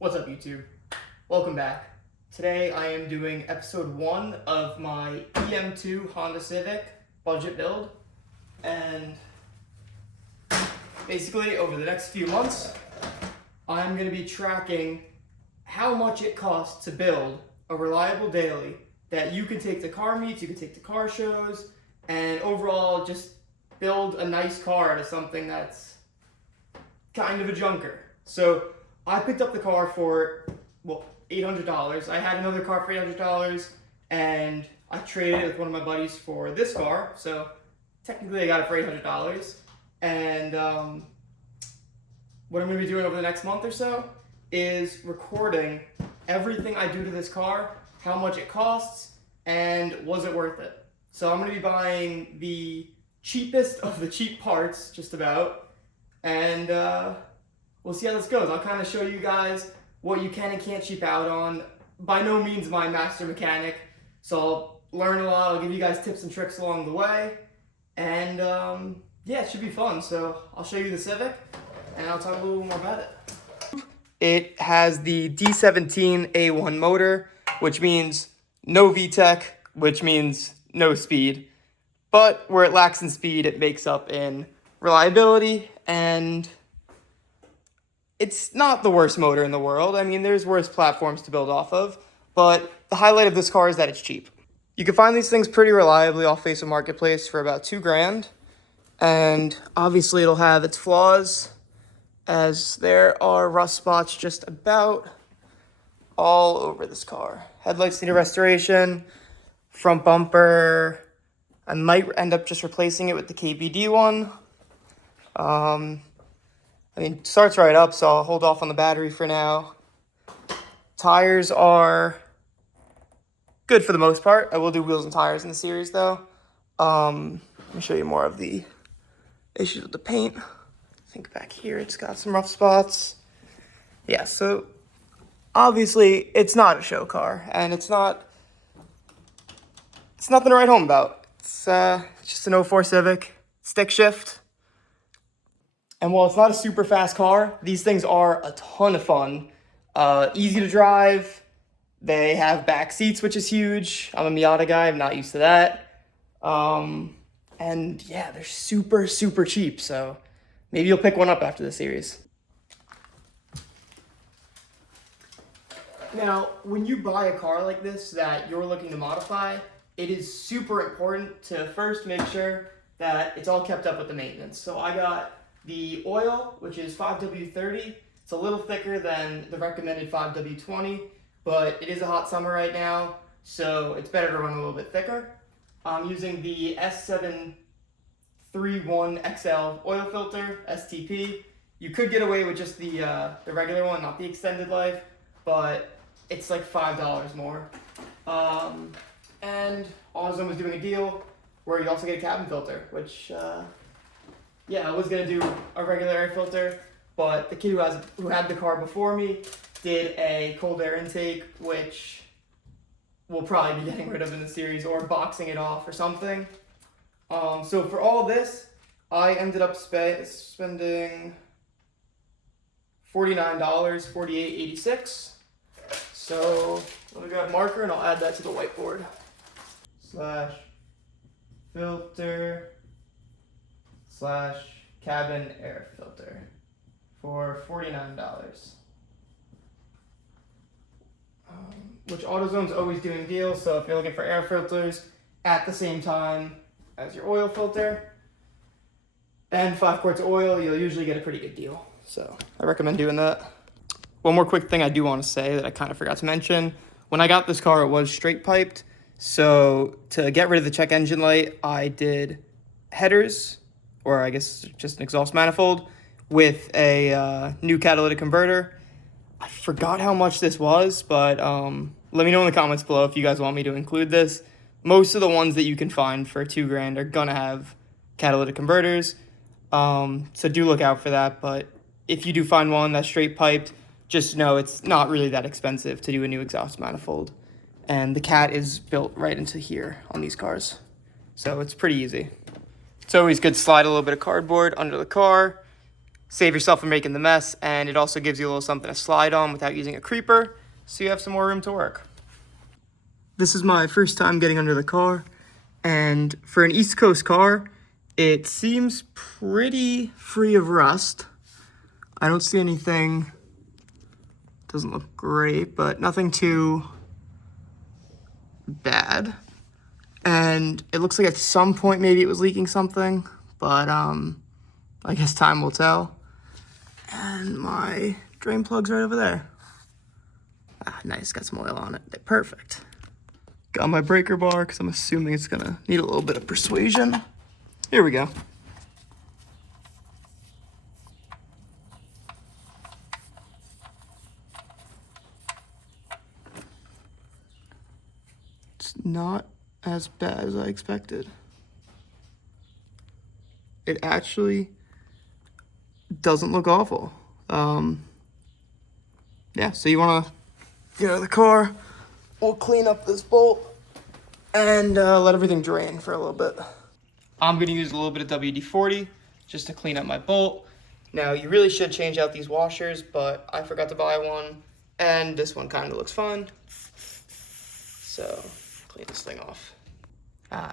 What's up, YouTube? Welcome back. Today I am doing episode 1 of my EM2 Honda Civic budget build, and basically over the next few months I'm going to be tracking how much it costs to build a reliable daily that you can take to car meets, you can take to car shows, and overall just build a nice car out of something that's kind of a junker. So I picked up the car for, $800. I had another car for $800, and I traded it with one of my buddies for this car. So technically I got it for $800. And what I'm going to be doing over the next month or so is recording everything I do to this car, how much it costs, and was it worth it. So I'm going to be buying the cheapest of the cheap parts, just about, and we'll see how this goes. I'll kind of show you guys what you can and can't cheap out on. By no means am I a master mechanic, so I'll learn a lot. I'll give you guys tips and tricks along the way, and yeah, it should be fun. So I'll show you the Civic, and I'll talk a little more about it. It has the D17A1 motor, which means no VTEC, which means no speed. But where it lacks in speed, it makes up in reliability, and it's not the worst motor in the world. I mean, there's worse platforms to build off of, but the highlight of this car is that it's cheap. You can find these things pretty reliably off Facebook Marketplace for about $2,000, and obviously it'll have its flaws, as there are rust spots just about all over this car. Headlights need a restoration, front bumper, I might end up just replacing it with the KBD one. It starts right up, so I'll hold off on the battery for now. Tires are good for the most part. I will do wheels and tires in the series, though. Let me show you more of the issues with the paint. I think back here it's got some rough spots. Yeah, so obviously it's not a show car, and it's nothing to write home about. It's just an 04 Civic, stick shift. And while it's not a super fast car, these things are a ton of fun. Easy to drive. They have back seats, which is huge. I'm a Miata guy, I'm not used to that. And yeah, they're super, super cheap. So maybe you'll pick one up after the series. Now, when you buy a car like this that you're looking to modify, it is super important to first make sure that it's all kept up with the maintenance. So I got the oil, which is 5W30. It's a little thicker than the recommended 5W20, but it is a hot summer right now, so it's better to run a little bit thicker. I'm using the S731XL oil filter, STP. You could get away with just the regular one, not the extended life, but it's like $5 more. And AutoZone was doing a deal where you also get a cabin filter, which yeah, I was gonna do a regular air filter, but the kid who had the car before me did a cold air intake, which we'll probably be getting rid of in the series or boxing it off or something. So for all this, I ended up spending $49, $48.86. So let me grab a marker and I'll add that to the whiteboard. /filter / cabin air filter for $49. Which AutoZone's always doing deals, so if you're looking for air filters at the same time as your oil filter and 5 quarts of oil, you'll usually get a pretty good deal. So I recommend doing that. One more quick thing I do want to say that I kind of forgot to mention. When I got this car, it was straight piped. So to get rid of the check engine light, I did headers, or I guess just an exhaust manifold, with a new catalytic converter. I forgot how much this was, but let me know in the comments below if you guys want me to include this. Most of the ones that you can find for $2,000 are gonna have catalytic converters, so do look out for that. But if you do find one that's straight piped, just know it's not really that expensive to do a new exhaust manifold. And the cat is built right into here on these cars, so it's pretty easy. It's always good to slide a little bit of cardboard under the car save yourself from making the mess, and it also gives you a little something to slide on without using a creeper, so you have some more room to work. This is my first time getting under the car, and for an East Coast car, it seems pretty free of rust. I don't see anything, doesn't look great, but nothing too bad. And it looks like at some point maybe it was leaking something, but I guess time will tell. And my drain plug's right over there. Ah, nice, got some oil on it. Perfect. Got my breaker bar, because I'm assuming it's gonna need a little bit of persuasion. Here we go. It's not as bad as I expected. It actually doesn't look awful. Yeah, so you wanna get out of the car, we'll clean up this bolt and let everything drain for a little bit. I'm gonna use a little bit of WD-40 just to clean up my bolt. Now, you really should change out these washers, but I forgot to buy one, and this one kind of looks fun. So, clean this thing off.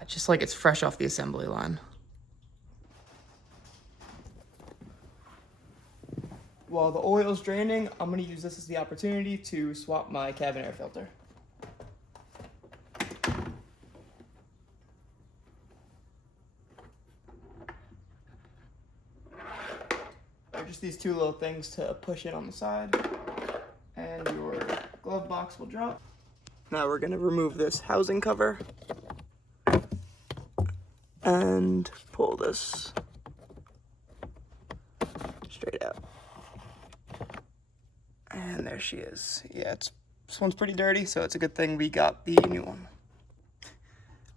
Just like it's fresh off the assembly line. While the oil's draining, I'm gonna use this as the opportunity to swap my cabin air filter. They're just these two little things to push in on the side, and your glove box will drop. Now we're gonna remove this housing cover and pull this straight out. And there she is. Yeah, this one's pretty dirty, so it's a good thing we got the new one.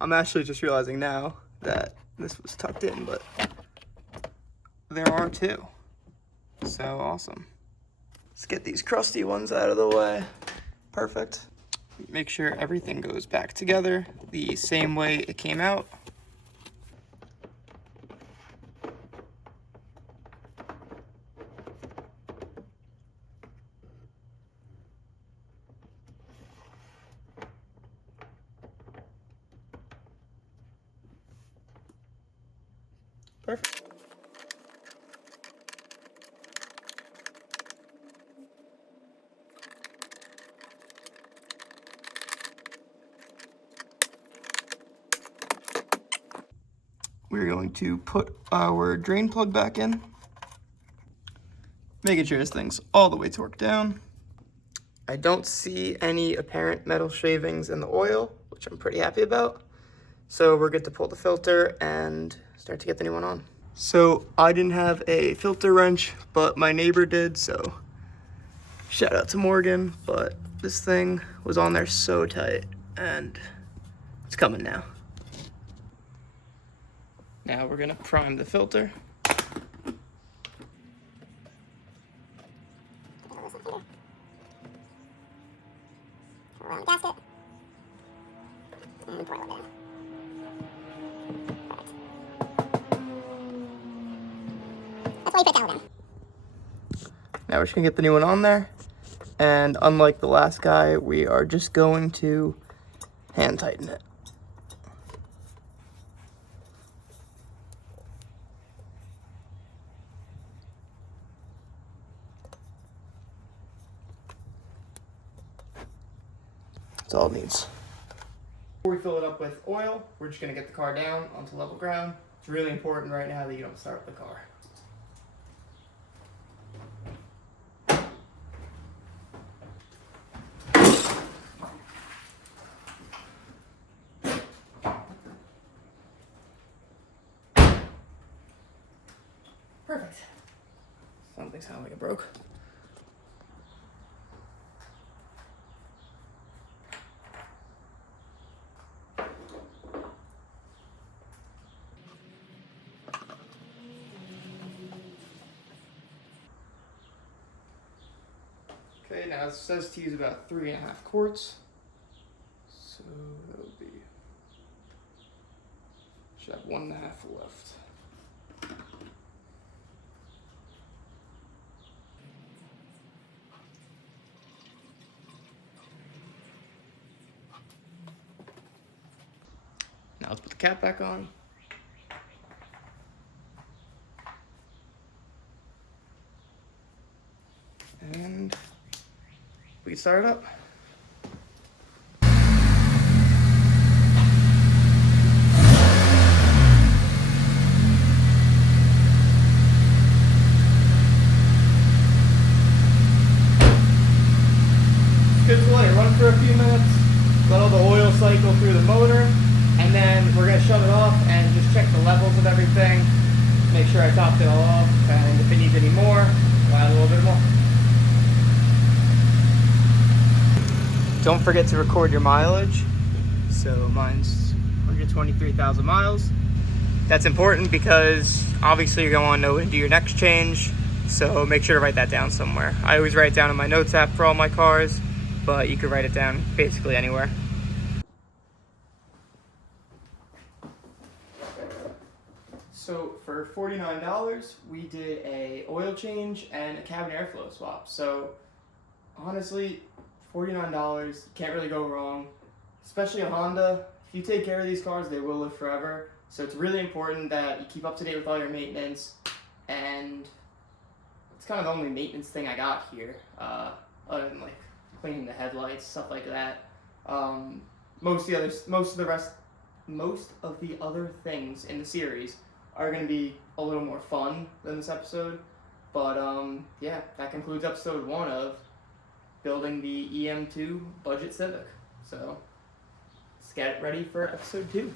I'm actually just realizing now that this was tucked in, but there are two. So awesome. Let's get these crusty ones out of the way. Perfect. Make sure everything goes back together the same way it came out. Perfect. We're going to put our drain plug back in, making sure this thing's all the way torqued down. I don't see any apparent metal shavings in the oil, which I'm pretty happy about. So we're good to pull the filter and start to get the new one on. So I didn't have a filter wrench, but my neighbor did, so shout out to Morgan. But this thing was on there so tight, and it's coming now. Now we're gonna prime the filter. Around the gasket. And pour it in. That's why you put that one in. Now we're just gonna get the new one on there. And unlike the last guy, we are just going to hand tighten it. That's all it needs. Before we fill it up with oil, we're just gonna get the car down onto level ground. It's really important right now that you don't start the car. Perfect. Something sounded like it broke. Okay, now it says to use about 3.5 quarts. So that would be, should have 1.5 left. Now let's put the cap back on. And we can start it up. Good to let it run for a few minutes, let all the oil cycle through the motor, and then we're going to shut it off and just check the levels of everything, make sure I topped it all off, and if it needs any more, we'll add a little bit more. Don't forget to record your mileage. So mine's 123,000 miles. That's important because obviously you're going to want to know when to do your next change, so make sure to write that down somewhere. I always write it down in my notes app for all my cars, but you could write it down basically anywhere. So for $49, we did a oil change and a cabin airflow swap. So honestly, $49, can't really go wrong, especially a Honda. If you take care of these cars, they will live forever. So it's really important that you keep up to date with all your maintenance, and it's kind of the only maintenance thing I got here, other than like cleaning the headlights, stuff like that. Most of the other things in the series are going to be a little more fun than this episode. But yeah, that concludes episode 1 of building the EM2 budget Civic. So let's get ready for episode 2.